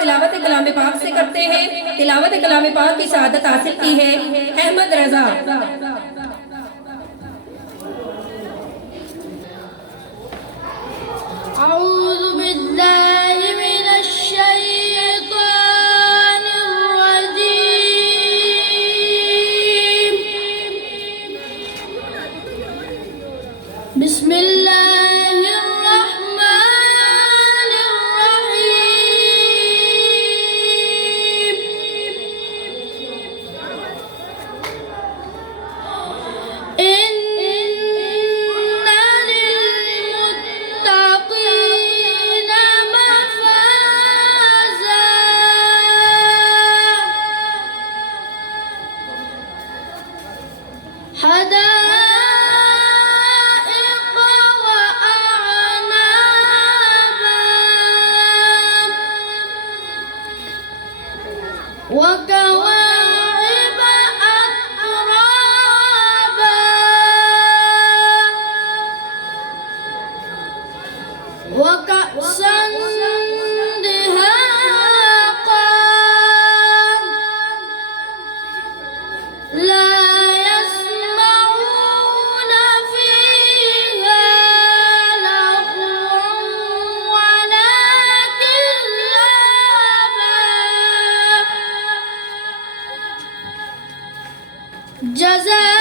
تلاوت کلام پاک سے کرتے ہیں۔ تلاوت کلام پاک کی سعادت حاصل کی ہے احمد رضا۔ اعوذ باللہ من الشیطان الرجیم، بسم اللہ الرحمن الرحیم۔ ان للمتقین مفازا، حدائق وأعنابا، وكواعب أترابا، وكأسا دهاقا، لا يسمعون فيها لغوا ولا كذابا، جزاء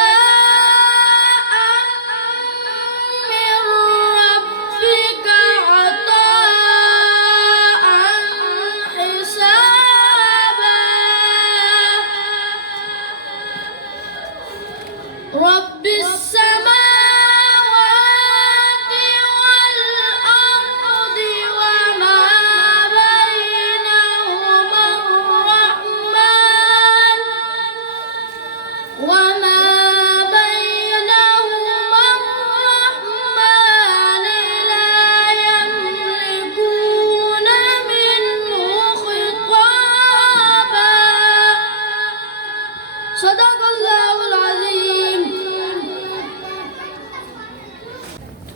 من ربك عطاء حسابا، رب السماوات والأرض وما بينهما الرحمن، وما بينهما الرحمن لا يملكون منه خطابا، صدق اللہ العظیم۔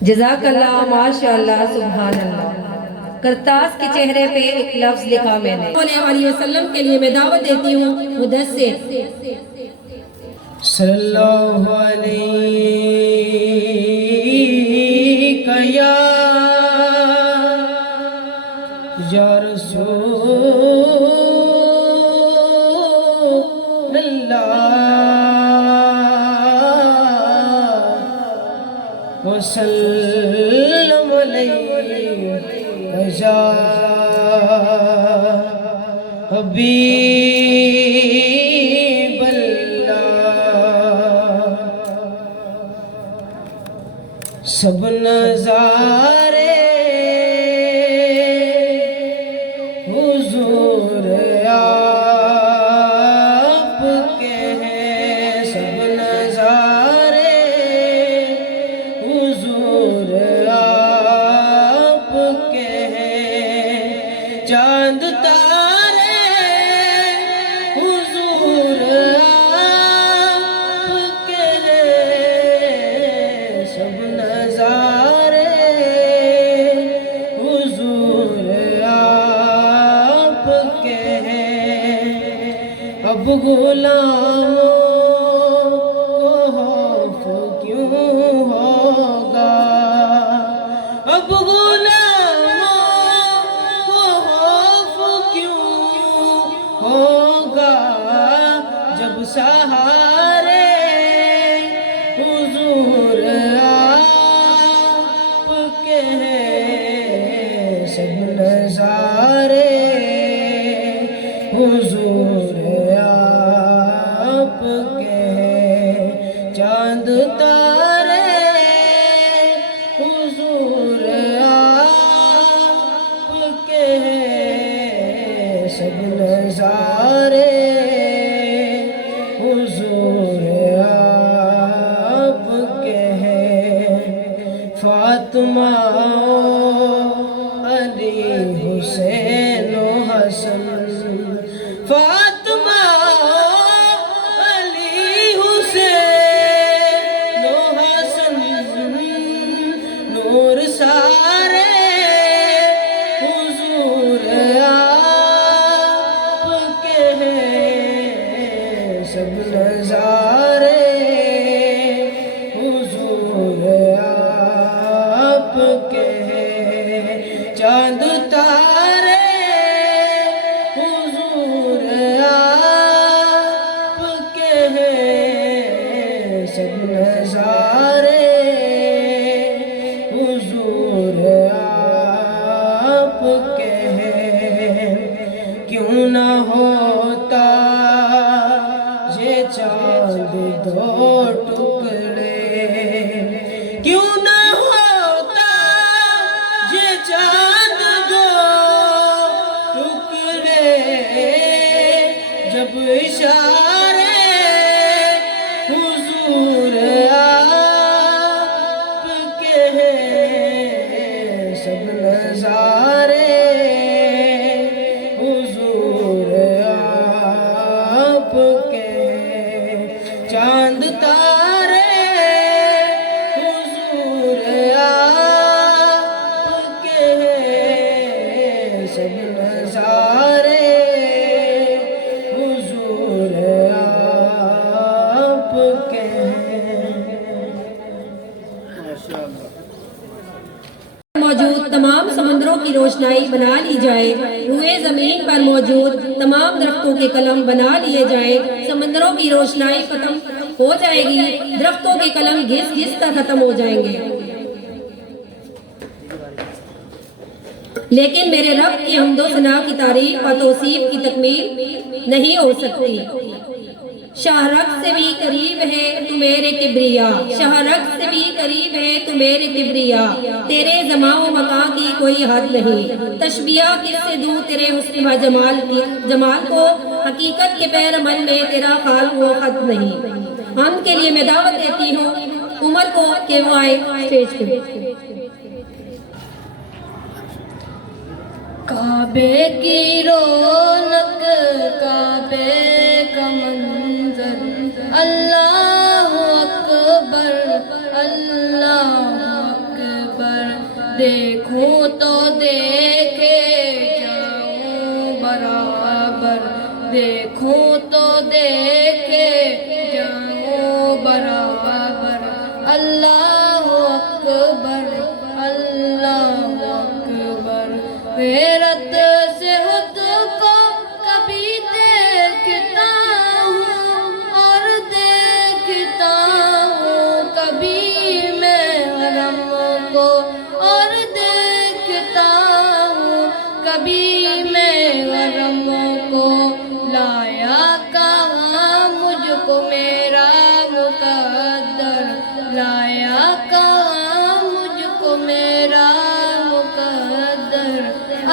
جزاک اللہ، ماشاءاللہ، سبحان اللہ۔ کرتاس کے چہرے پہ ایک لفظ لکھا میں نے۔ صلی اللہ علیہ وسلم کے لیے میں دعوت دیتی ہوں مدثر۔ صلی اللہ علیہ یا رسول اللہ، وسلم علیہ یا حبیب اللہ۔ سب نظارے حضور آپ کے ہیں، سب نظارے حضور آپ کے ہیں، چاند تارے حضور آپ کے ہیں، سب نظارے حضور آپ کے ہیں۔ اب غلاموں کو خوف کیوں ہوگا، اب غلاموں کو خوف کیوں ہوگا، جب سہارے حضور آپ کے ہیں، سب نظارے حضور آپ کے ہیں، چاند تارے حضور آپ کے ہیں، سب نظارے حضور آپ کے ہیں۔ فاطمہ علی حسین و حسن، فاطمہ علی حسین و حسن، نور سارے حضور آپ ہوئے جب اشارے حضور آپ کے ہیں سب نظارے حضور آپ کے ہیں چاند تارے حضور آپ کے ہیں سب نظارے حضور آپ کے موجود تمام سمندروں کی روشنائی بنا لی جائے، روئے زمین پر موجود تمام درختوں کے قلم بنا لیے جائیں، سمندروں کی روشنائی ختم ہو جائے گی، درختوں کے قلم گھس گھس کر ختم ہو جائیں گے، لیکن میرے رب کی حمد و ثنا کی تعریف و توصیف کی تکمیل نہیں ہو سکتی۔ شاہرگ سے بھی قریب ہے تو میرے کبریا، شاہرگ سے بھی قریب ہے تو میرے کبریا، تیرے زمان و مکان کی کوئی حد نہیں، تشبیہ کس سے دوں تیرے حسن و جمال کو، حقیقت کے پیر من میں تیرا خالق و خط نہیں۔ ہم کے لیے میں دعوت دیتی ہوں عمر کو کہ وہ آئے اسٹیج پہ۔ کعبے کی رونق کعبے کا منظر، اللہ اکبر اللہ اکبر، دیکھوں تو دیکھے جاؤں برابر، دیکھوں تو دیکھے جاؤں برابر، اللہ اکبر اللہ اکبر، غیرت سے خود کو کبھی دیکھتا ہوں اور دیکھتا ہوں کبھی میں حرم کو، اور دیکھتا ہوں کبھی میں حرم کو، لایا کہاں مجھ کو میرا مقدر، لایا کہاں مجھ کو میرا مقدر،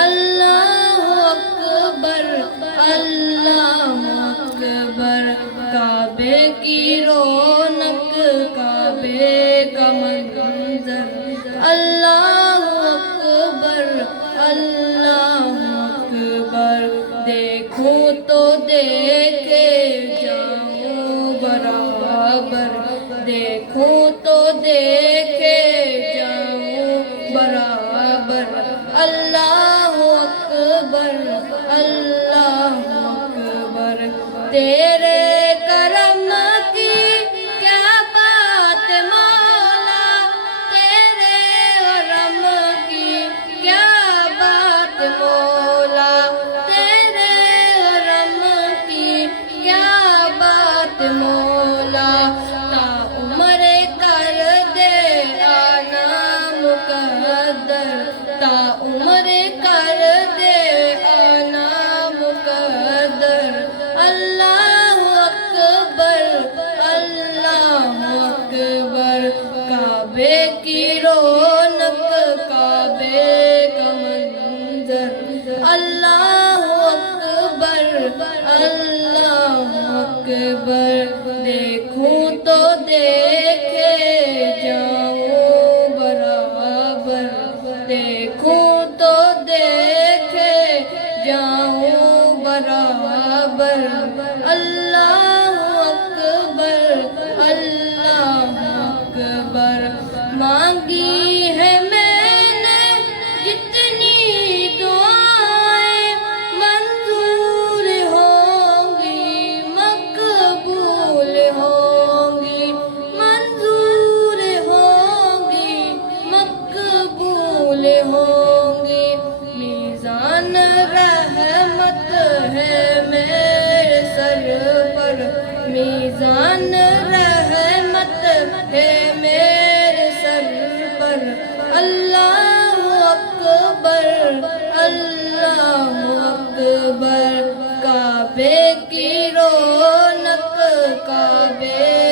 اللہ اکبر اللہ اکبر، کعبے کی رونق کعبے کا منظر، اللہ اکبر اللہ اکبر، دیکھوں تو دیکھے جاؤں برابر، دیکھوں تو دیکھے جاؤں برابر، اللہ اکبر اللہ اکبر، تیرے کرم کی کیا بات مولا، تیرے حرم کی کیا بات مولا، تیرے حرم کی کیا بات مولا، تا عمر کر دے آنا مقدر، تا عمر کر دے آنا مقدر، اللہ اکبر اللہ اکبر، کعبے کی رونق کعبے کا منظر، اللہ اکبر اللہ اکبر، دیکھوں تو دیکھے جاؤں برابر، دیکھوں تو دیکھے جاؤں برابر، اللہ اکبر اللہ اکبر، مانگی ہے میں نے جتنی دعائیں منظور ہوں گی مقبول ہوں گی، منظور ہوں گی مقبول ہوں گی، میزان رحمت ہے میرے سر پر، میزان رحمت ہے میرے سر پر، اللہ اکبر اللہ اکبر، کعبے کی رونق کعبے